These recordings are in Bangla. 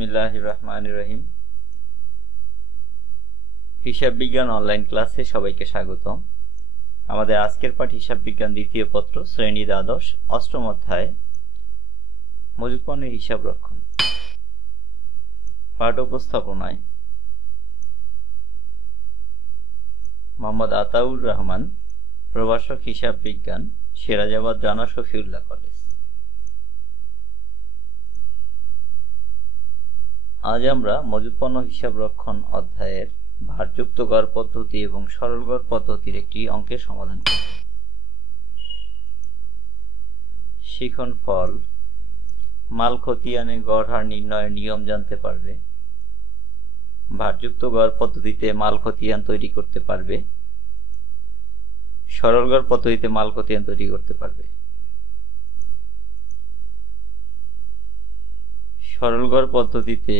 বিসমিল্লাহির রহমানির রহিম। হিসাব বিজ্ঞান অনলাইন ক্লাসে সবাইকে স্বাগতম। আমাদের আজকের পাঠ হিসাব বিজ্ঞান দ্বিতীয় পত্র, শ্রেণী দ্বাদশ, অষ্টম অধ্যায় মজুদ পণ্যের হিসাব রক্ষণ। পাঠ উপস্থাপনায় মোহাম্মদ আতাউর রহমান, প্রভাষক হিসাব বিজ্ঞান, সিরাজাবাদ রানা শফিউল্লাহ কলেজ। আজ আমরা মজুদ পণ্য হিসাব রক্ষণ অধ্যায়ের ভারযুক্ত গড় পদ্ধতি এবং সরল গড় পদ্ধতির একটি অঙ্কের সমাধান করব। শিখন ফল: মাল খতিয়ানে গড় হার নির্ণয়ের নিয়ম জানতে পারবে, ভারযুক্ত গড় পদ্ধতিতে মাল খতিয়ান তৈরি করতে পারবে, সরল গড় পদ্ধতিতে মাল খতিয়ান তৈরি করতে পারবে। সরল গড় পদ্ধতিতে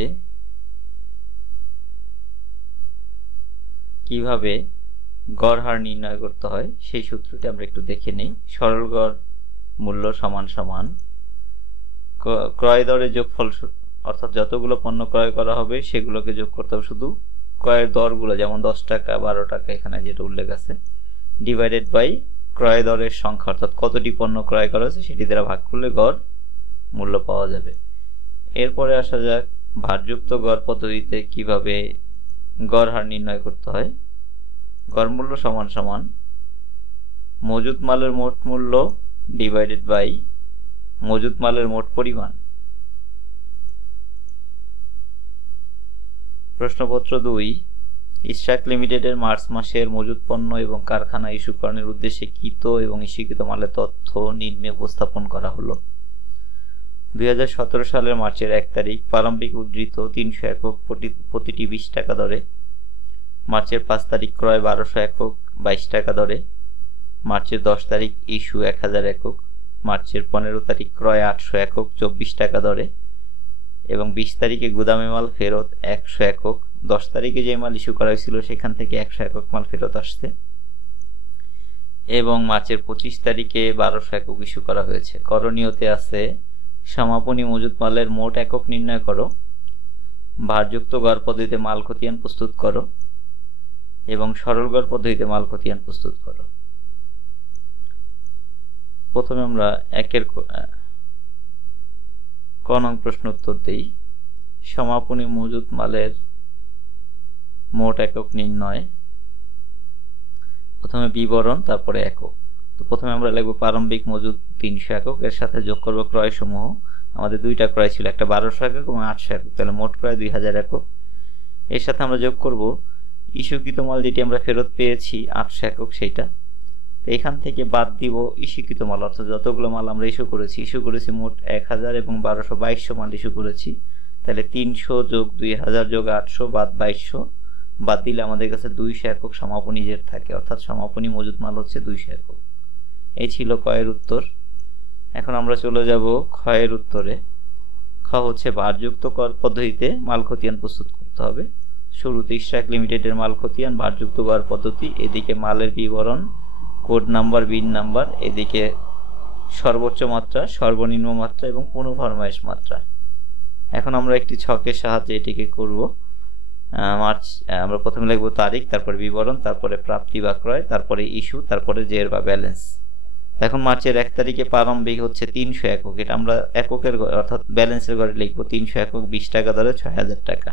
কিভাবে গড় হার নির্ণয় করতে হয় সেই সূত্রটি আমরা একটু দেখে নেই। সরল গড় মূল্য সমান সমান ক্রয় দরের যোগফল, অর্থাৎ যতগুলো পণ্য ক্রয় করা হবে সেগুলোকে যোগ করতে হবে, শুধু ক্রয়ের দরগুলো, যেমন 10 টাকা 12 টাকা এখানে যেটা উল্লেখ আছে, ডিভাইডেড বাই ক্রয় দরের সংখ্যা, অর্থাৎ কতটি পণ্য ক্রয় করা হয়েছে সেটি দ্বারা ভাগ করলে গড় মূল্য পাওয়া যাবে। এরপরে আসা যাক ভারযুক্ত গড় পদ্ধতিতে কিভাবে গড় হার নির্ণয় করতে হয়। গড় মূল্য সমান সমান মজুদ মালের মোট মূল্য ডিভাইডেড বাই মজুদ মালের মোট পরিমাণ। প্রশ্নপত্র 2, ইশরাক লিমিটেডের মার্চ মাসের মজুদ পণ্য এবং কারখানা ইস্যুকরণের উদ্দেশ্যে কৃত এবং ইস্যুকৃত মালের তথ্য নিম্নে উপস্থাপন করা হলো। 2017 সালের মার্চের 1 তারিখ প্রারম্ভিক উদ্ধৃত 300 একক প্রতিটি 20 টাকা দরে, মার্চের 5 তারিখ ক্রয় 1200 একক 22 টাকা দরে, মার্চের 10 তারিখ ইস্যু 1000 একক, মার্চের 15 তারিখ ক্রয় 800 একক 24 টাকা দরে, এবং 20 তারিখে গুদামে মাল ফেরত 100 একক। 10 তারিখে যে মাল ইস্যু করা হয়েছিল সেখান থেকে 100 একক মাল ফেরত আসছে, এবং মার্চের 25 তারিখে 1200 একক ইস্যু করা হয়েছে। করণীয়তে আছে সমাপনী মজুদ মালের মোট একক নির্ণয় করো, ভারযুক্ত গড় পদ্ধতিতে মাল খতিয়ান প্রস্তুত করো এবং সরল গড় পদ্ধতিতে মাল খতিয়ান প্রস্তুত করো। প্রথমে আমরা একের ক নং প্রশ্ন উত্তর দেই। সমাপনী মজুদ মালের মোট একক নির্ণয়, প্রথমে বিবরণ তারপরে একক। তো প্রথমে আমরা লিখব প্রারম্ভিক মজুদ 300 একক, এর সাথে যোগ করব ক্রয় সমূহ। আমাদের দুইটা ক্রয় ছিল, একটা 1200 একক এবং 800 একক, তাহলে মোট ক্রয় 2000 একক। এর সাথে আমরা যোগ করব ইস্যুকৃত মাল যেটি আমরা ফেরত পেয়েছি 800 একক, সেইটা। তো এখান থেকে বাদ দিব ইস্যুকৃত মাল, অর্থাৎ যতগুলো মাল আমরা ইস্যু করেছি মোট 1000 এবং 2200 মাল ইস্যু করেছি। তাহলে 300 যোগ 2000 যোগ 800 বাদ 2200, বাদ দিলে আমাদের কাছে 200 একক সমাপনী জের থাকে, অর্থাৎ সমাপনী মজুদ মাল হচ্ছে 200 একক। এই ছিল কয়ের উত্তর। এখন আমরা চলে যাব ক্ষয়ের উত্তরে। খ হচ্ছে ভারযুক্ত গড় পদ্ধতিতে মাল খতিয়ান প্রস্তুত করতে হবে। শুরুতে ইশরাক লিমিটেডের মাল খতিয়ান ভারযুক্ত গড় পদ্ধতি, এদিকে মালের বিবরণ, কোড নাম্বার, বিন নাম্বার, এদিকে সর্বোচ্চ মাত্রা, সর্বনিম্ন মাত্রা এবং পুনঃফরমায়েশ মাত্রা। এখন আমরা একটি ছকের সাহায্যে এটিকে করব। আমরা প্রথমে লিখব তারিখ, তারপরে বিবরণ, তারপরে প্রাপ্তি বা ক্রয়, তারপরে ইস্যু, তারপরে জের বা ব্যালেন্স। এখন মার্চের 1 তারিখে প্রারম্ভিক হচ্ছে 300 একক, এটা আমরা এককের অর্থাৎ ব্যালেন্সের ঘরে লিখব। 300 একক 20 টাকা দরে 6000 টাকা।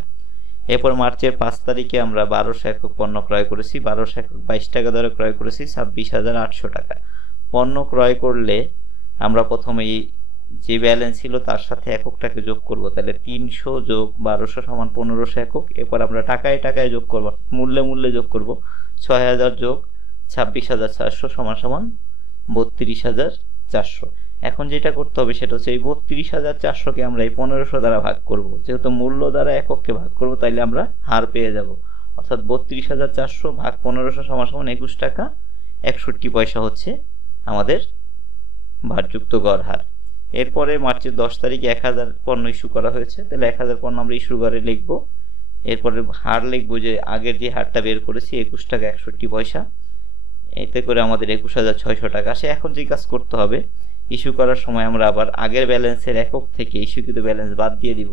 এরপর মার্চের 5 তারিখে আমরা 1200 একক পণ্য ক্রয় করেছি, 1200 একক 22 টাকা দরে ক্রয় করেছি 26800 টাকা। পণ্য ক্রয় করলে আমরা প্রথমে যে ব্যালেন্স ছিল তার সাথে এককটাকে যোগ করব, তাহলে 300 যোগ 1200 সমান 1500 একক। এরপর আমরা টাকায় টাকায় যোগ করব, মূল্যে মূল্যে যোগ করব। 6000 যোগ 26400 সমান সমান 32400। এখন যেটা করতে হবে সেটা হচ্ছে এই 32400 কে আমরা এই 1500 দ্বারা ভাগ করব। যেহেতু মূল্য দ্বারা একককে ভাগ করব, তাইলে আমরা হার পেয়ে যাব, অর্থাৎ 32400 ভাগ 1500 সমান সমান 21 টাকা 61 পয়সা হচ্ছে আমাদের ভারযুক্ত গড় হার। এরপরে মার্চের 10 তারিখে 1000 পণ্য ইস্যু করা হয়েছে, তাহলে 1000 পণ্য আমরা ইস্যু ঘরে লিখব। এরপরে হার লিখব যে আগের যে হারটা বের করেছি 21 টাকা 61 পয়সা, এতে করে আমাদের 21600 টাকা আসে। এখন যে কাজ করতে হবে, ইস্যু করার সময় আমরা আবার আগের ব্যালেন্সের একক থেকে ইস্যুকৃত ব্যালেন্স বাদ দিয়ে দিব।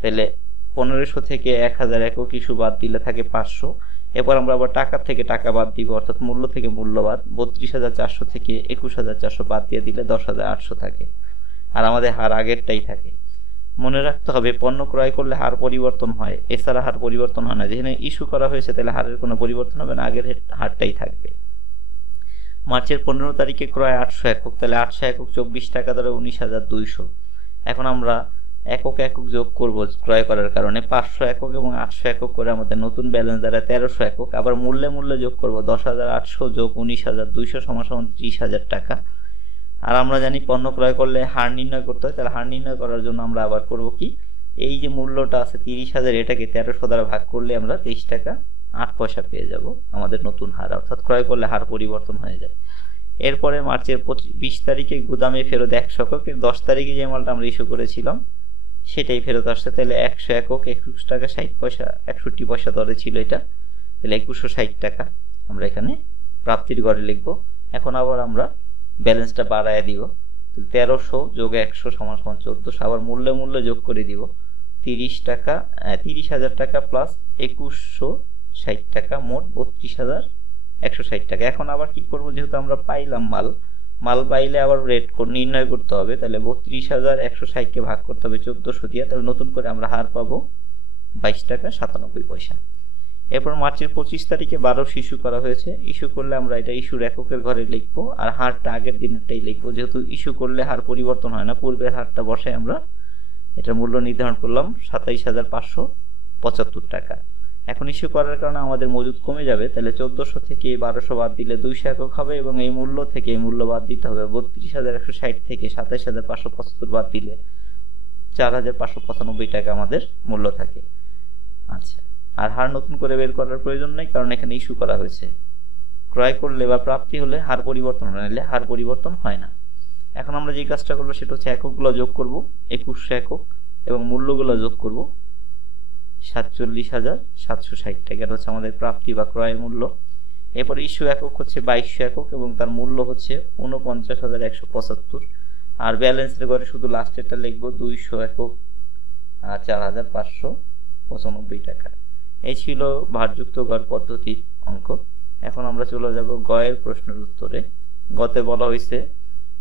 তাহলে 1500 থেকে 1000 একক ইস্যু বাদ দিলে থাকে 500। এরপর আমরা আবার টাকা থেকে টাকা বাদ দিব, অর্থাৎ মূল্য থেকে মূল্য বাদ। 32,400 থেকে 21,400 বাদ দিয়ে দিলে 10,800 থাকে, আর আমাদের হার আগেরটাই থাকে। মনে রাখতে হবে পণ্য ক্রয় করলে হার পরিবর্তন হয়, এছাড়া হার পরিবর্তন হয় না। যেখানে ইস্যু করা হয়েছে তাহলে হারের কোনো পরিবর্তন হবে না, আগের হারটাই থাকবে। মার্চের 15 তারিখে ক্রয় 800 একক, তাহলে 800 একক 24 টাকা ধরে 19,200। এখন আমরা একক একক যোগ করব ক্রয় করার কারণে, 500 একক এবং 800 একক করে আমাদের নতুন ব্যালেন্স দ্বারা 1300 একক। আবার মূল্যে মূল্যে যোগ করব, 10,800 যোগ 19,200 সমান 30,000 টাকা। আর আমরা জানি পণ্য ক্রয় করলে হার নির্ণয় করতে হয়, তাহলে হার নির্ণয় করার জন্য আমরা আবার করব কি, এই যে মূল্যটা আছে 30,000, এটাকে 1300 দ্বারা ভাগ করলে আমরা 23 টাকা 8 পয়সা পেয়ে যাব আমাদের নতুন হার, অর্থাৎ ক্রয় করলে হার পরিবর্তন হয়ে যায়। এরপরে মার্চের 20 তারিখে গুদামে ফেরত 100 একক, 10 তারিখে যে মালটা আমরা ইস্যু করেছিলাম সেটাই ফেরত আসছে। তাহলে 100 একক 21 টাকা 60 পয়সা, 61 পয়সা দরে ছিল এটা, তাহলে 2160 টাকা আমরা এখানে প্রাপ্তির ঘরে লিখব। এখন আবার আমরা ব্যালেন্সটা বাড়ায় দিব, 1300 যোগ 100 সমান 1400। আবার মূল্যে মূল্যে যোগ করে দিব, 30,000 টাকা প্লাস 2160 টাকা, মোট 32,160 টাকা। এখন আবার কি করব, যেহেতু আমরা পাইলাম মাল পাইলে আবার রেট নির্ণয় করতে হবে, তাহলে 32,160 কে ভাগ করতে হবে 1400 দিয়ে, তাহলে নতুন করে আমরা হার পাবো 22 টাকা 97 পয়সা। এরপর মার্চের 25 তারিখে 12 ইস্যু করা হয়েছে। ইস্যু করলে আমরা এটা ইস্যুর এককের ঘরে লিখবো, আর হারটা আগের দিনেরটাই লিখবো। যেহেতু ইস্যু করলে হার পরিবর্তন হয় না, পূর্বের হারটা বসায় আমরা এটার মূল্য নির্ধারণ করলাম 27,575 টাকা। এখন ইস্যু করার কারণে আমাদের মজুদ কমে যাবে, তাহলে 1400 থেকে 1200 বাদ দিলে 200 একক হবে, এবং এই মূল্য থেকে এই মূল্য বাদ দিতে হবে। 32,160 থেকে 27,575 বাদ দিলে 4,595 টাকা আমাদের মূল্য থাকে। আচ্ছা, আর হার নতুন করে বের করার প্রয়োজন নেই, কারণ এখানে ইস্যু করা হয়েছে। ক্রয় করলে বা প্রাপ্তি হলে হার পরিবর্তন হলে হার পরিবর্তন হয় না। এখন আমরা যে কাজটা করবো সেটা হচ্ছে এককগুলো যোগ করব 2100 একক, এবং মূল্যগুলো যোগ করব 47,760 টাকা। এটা হচ্ছে আমাদের প্রাপ্তি বা ক্রয়ের মূল্য। এরপরে ইস্যু একক হচ্ছে 2200 একক, এবং তার মূল্য হচ্ছে 49,175। আর ব্যালেন্সের ঘরে শুধু লাস্টেরটা লিখবো 200 একক 4,595 টাকা। এই ছিল ভারযুক্ত গড় পদ্ধতির অঙ্ক। এখন আমরা চলে যাব গয়ের প্রশ্নের উত্তরে। গতে বলা হয়েছে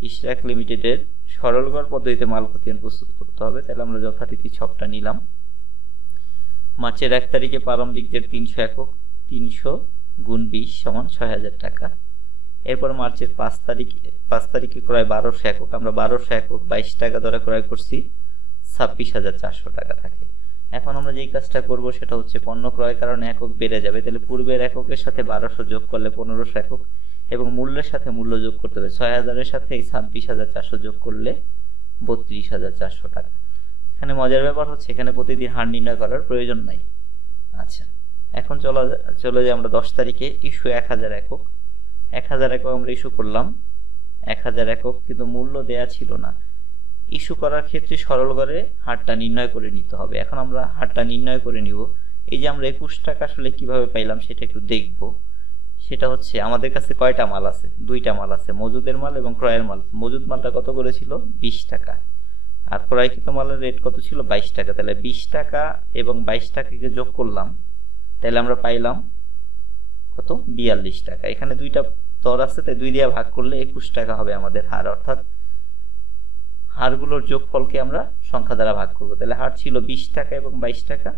ইশরাক লিমিটেডের সরল গড় পদ্ধতিতে মাল খতিয়ান প্রস্তুত করতে হবে। তাহলে আমরা যথারীতি ছকটা নিলাম। মার্চের 1 তারিখে প্রারম্ভিক জের 300 একক, 300 গুণ 20 সমান 6,000 টাকা। এরপর মার্চের 5 তারিখে ক্রয় 1200 একক, আমরা 1200 একক 22 টাকা দরে ক্রয় করছি, 26,400 টাকা থাকে। এখন আমরা যেই কাজটা করব সেটা হচ্ছে পণ্য ক্রয় কারণে একক বেড়ে যাবে, তাহলে পূর্বের এককের সাথে 1200 যোগ করলে 1500 একক, এবং মূল্যের সাথে মূল্য যোগ করতে হবে। 6,000 এর সাথে এই 26,400 যোগ করলে 32,400 টাকা। এখানে মজার ব্যাপার হচ্ছে এখানে প্রতিদিন হার নির্ণয় করার প্রয়োজন নাই। আচ্ছা, এখন চলে যাই আমরা 10 তারিখে ইস্যু 1000 একক। 1000 একক আমরা ইস্যু করলাম 1000 একক, কিন্তু মূল্য দেয়া ছিল না। ইস্যু করার ক্ষেত্রে সরল গড়ে হারটা নির্ণয় করে নিতে হবে। এখন আমরা হারটা নির্ণয় করে নিব। এই যে আমরা 21 টাকা আসলে কিভাবে পাইলাম সেটা একটু দেখব। সেটা হচ্ছে আমাদের কাছে কয়টা মাল আছে, 2টা মাল আছে, মজুদের মাল এবং ক্রয়ের মাল। মজুদ মালটা কত করে ছিল 20 টাকা, আর ক্রয়কৃত মালের রেট কত ছিল 22 টাকা। তাহলে 20 টাকা এবং 22 টাকাকে যোগ করলাম, তাহলে আমরা পাইলাম কত 42 টাকা। এখানে 2টা দর আছে, তাই 2 দিয়ে ভাগ করলে 21 টাকা হবে আমাদের হার, অর্থাৎ হারগুলোর যোগফলকে আমরা সংখ্যা দ্বারা ভাগ করব। তাহলে হার ছিল 20 টাকা এবং 22 টাকা,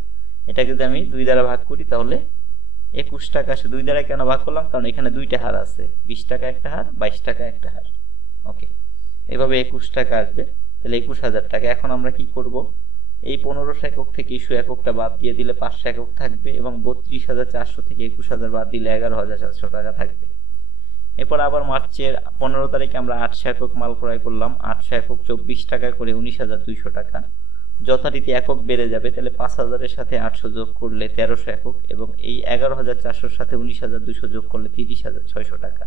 এটাকে যদি আমি 2 দ্বারা ভাগ করি তাহলে 21 টাকা আসে। 2 দ্বারা কেন ভাগ করলাম, কারণ এখানে 2টা হার আছে, 20 টাকা একটা হার, 22 টাকা একটা হার। ওকে, এভাবে 21 টাকা আসবে, তাহলে 21,000 টাকা। এখন আমরা কি করব, এই 1500 একক থেকে ইস্যু এককটা বাদ দিয়ে দিলে 500 একক থাকবে, এবং 32,400 থেকে 21,000 বাদ দিলে 11,400 টাকা থাকবে। এরপর আবার মার্চের 15 তারিখে আমরা 800 একক মাল ক্রয় করলাম। 800 একক 24 টাকা করে 19,200 টাকা। যথারীতি একক বেড়ে যাবে, তাহলে 5,000 এর সাথে 800 যোগ করলে 1300 একক, এবং এই 11,400 এর সাথে 19,200 যোগ করলে 30,600 টাকা।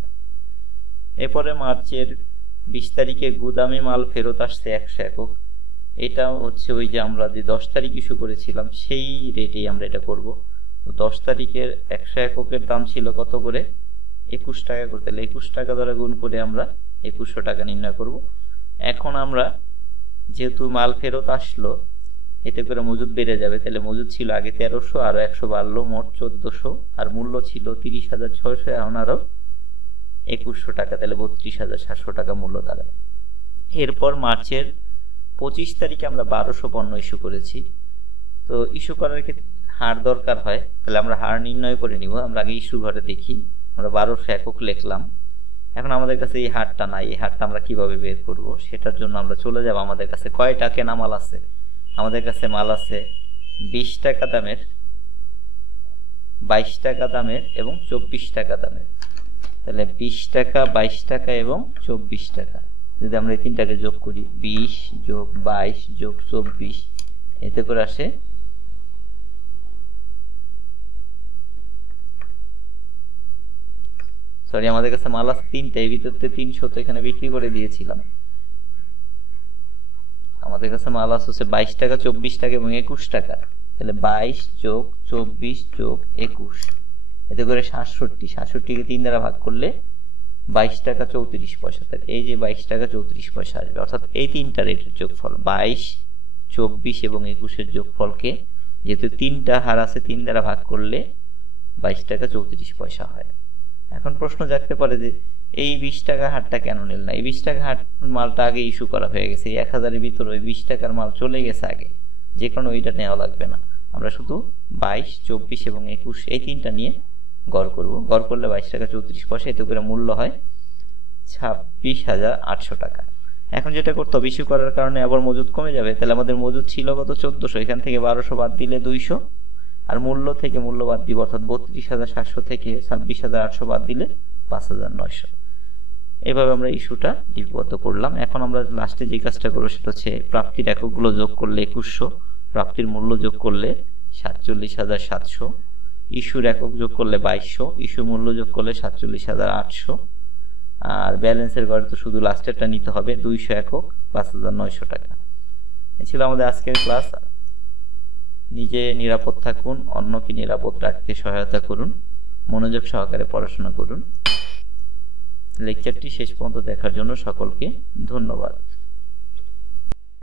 এরপরে মার্চের 20 তারিখে গুদামে মাল ফেরত আসছে 100 একক। এটা হচ্ছে ওই যে আমরা যে 10 তারিখ ইস্যু করেছিলাম সেই রেটেই আমরা এটা করব। তো 10 তারিখের 100 এককের দাম ছিল কত করে 21 টাকা করে, তাহলে 21 টাকা দ্বারা গুণ করে আমরা 2100 টাকা নির্ণয় করব। এখন আমরা যেহেতু মাল ফেরত আসলো, এতে করে মজুদ বেড়ে যাবে। তাহলে মজুদ ছিল আগে 1300, আরো 100 বাড়লো, মোট 1400। আর মূল্য ছিল 30,600, এখন আরো 2100 টাকা, তাহলে 32,700 টাকা মূল্য দাঁড়ায়। এরপর মার্চের 25 তারিখে আমরা 1200 পণ্য ইস্যু করেছি। তো ইস্যু করার ক্ষেত্রে হার দরকার হয়, তাহলে আমরা হার নির্ণয় করে নিব। আমরা আগে ইস্যু ঘরে দেখি, আমরা 1200 একক লিখলাম। এখন আমাদের কাছে এই হারটা নাই, এই হারটা আমরা কিভাবে বের করব? সেটার জন্য আমরা চলে যাব, আমাদের কাছে কয়টা কেনা মাল আছে। আমাদের কাছে মাল আছে 20 টাকা দামের, 22 টাকা দামের এবং 24 টাকা দামের। তাহলে 20 টাকা, 22 টাকা এবং 24 টাকা, যদি আমরা এই তিনটাকে যোগ করি, 20 যোগ 22 যোগ 24, এতে করে আসে আমাদের কাছে মাল আছে 3টা, এই ভিতরতে 300 তো এখানে বিক্রি করে দিয়েছিলাম। আমাদের কাছে মাল আছে 22 টাকা, 24 টাকা এবং 21 টাকা। তাহলে 22 যোগ 24 যোগ 21, এতে করে 67কে 3 দ্বারা ভাগ করলে 22 টাকা 34 পয়সা। তাহলে এই যে 22 টাকা 34 পয়সা আসবে, অর্থাৎ এই তিনটা রেটের যোগফল 22, 24 এবং 21-এর যোগফলকে, যেহেতু 3টা হার আছে, 3 দ্বারা ভাগ করলে 22 টাকা 34 পয়সা হয়। এখন প্রশ্ন জাগতে পারে যে এই 20 টাকা হারটা কেন নিল না? এই 20 টাকা হার মালটা আগে ইস্যু করা হয়ে গেছে, এই 1000-এর ভিতরে ওই 20 টাকার মাল চলে গেছে আগে, যে কারণে ওইটা নেওয়া লাগবে না। আমরা শুধু 22, 24 এবং 21 এই তিনটা নিয়ে গড় করব। গড় করলে 22 টাকা 34 পয়সা, এতে করে মূল্য হয় 26,800 টাকা। এখন যেটা করতে হবে, ইস্যু করার কারণে আবার মজুদ কমে যাবে। তাহলে আমাদের মজুদ ছিল কত? 1400, এখান থেকে 1200 বাদ দিলে 200, আর মূল্য থেকে মূল্য বাদ দিব, অর্থাৎ 32,700 থেকে 26,800 বাদ দিলে 5,900। এভাবে আমরা ইস্যুটা লিপিবদ্ধ করলাম। এখন আমরা লাস্টে যে কাজটা করবো সেটা হচ্ছে প্রাপ্তির এককগুলো যোগ করলে 2100, প্রাপ্তির মূল্য যোগ করলে 47,700, ইস্যুর একক যোগ করলে 2200, ইস্যু মূল্য যোগ করলে 47,800, আর ব্যালেন্সের ঘরে তো শুধু লাস্টেরটা নিতে হবে, 200 একক 5,900 টাকা। এ ছিল আমাদের আজকের ক্লাস। নিজে নিরাপদ থাকুন, অন্যকে নিরাপদ রাখতে সহায়তা করুন, মনোযোগ সহকারে পড়াশোনা করুন। লেকচারটি শেষ পর্যন্ত দেখার জন্য সকলকে ধন্যবাদ।